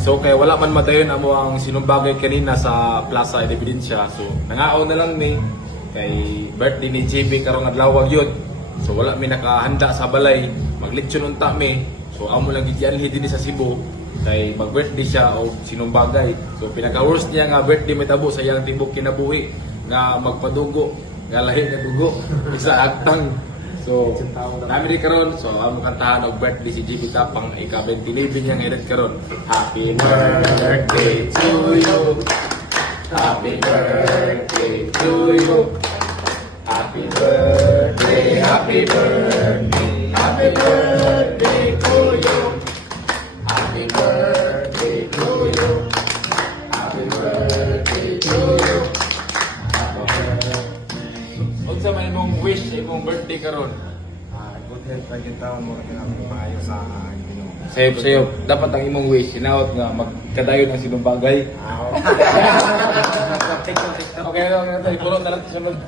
So kaya wala man madayon amo ang sinumbagay kanina sa Plaza Independencia. So nangaon na lang ni kay birthday ni JB karong adlaw gyud. So wala mi nakahanda sa balay, maglitsyon unta mi. So amo lang gigianhi dinhi sa Cebu kay mag-birthday siya o sinumbagay. So pinaka-worst niya nga birthday mitabo sa iyang tibok kinabuhi nga magpadugo, nga lahi nga dugo isa aktang. So, namin di karon, so amo kantahan og birthday si JB Tapang ika-29 niyang edad karon. Happy birthday to you. Happy birthday to you. Happy birthday, happy birthday, happy birthday to you. Happy birthday to you. Happy birthday to you. Unsa man imong wish sa imong birthday karon? Good health pa kita mo rin ang maayo sa Ginoo. Sayop. Dapat ang imong wish, hinaot nga magkadayon ang sinumbagay. Ah, Okay, puro na lang sa sunod.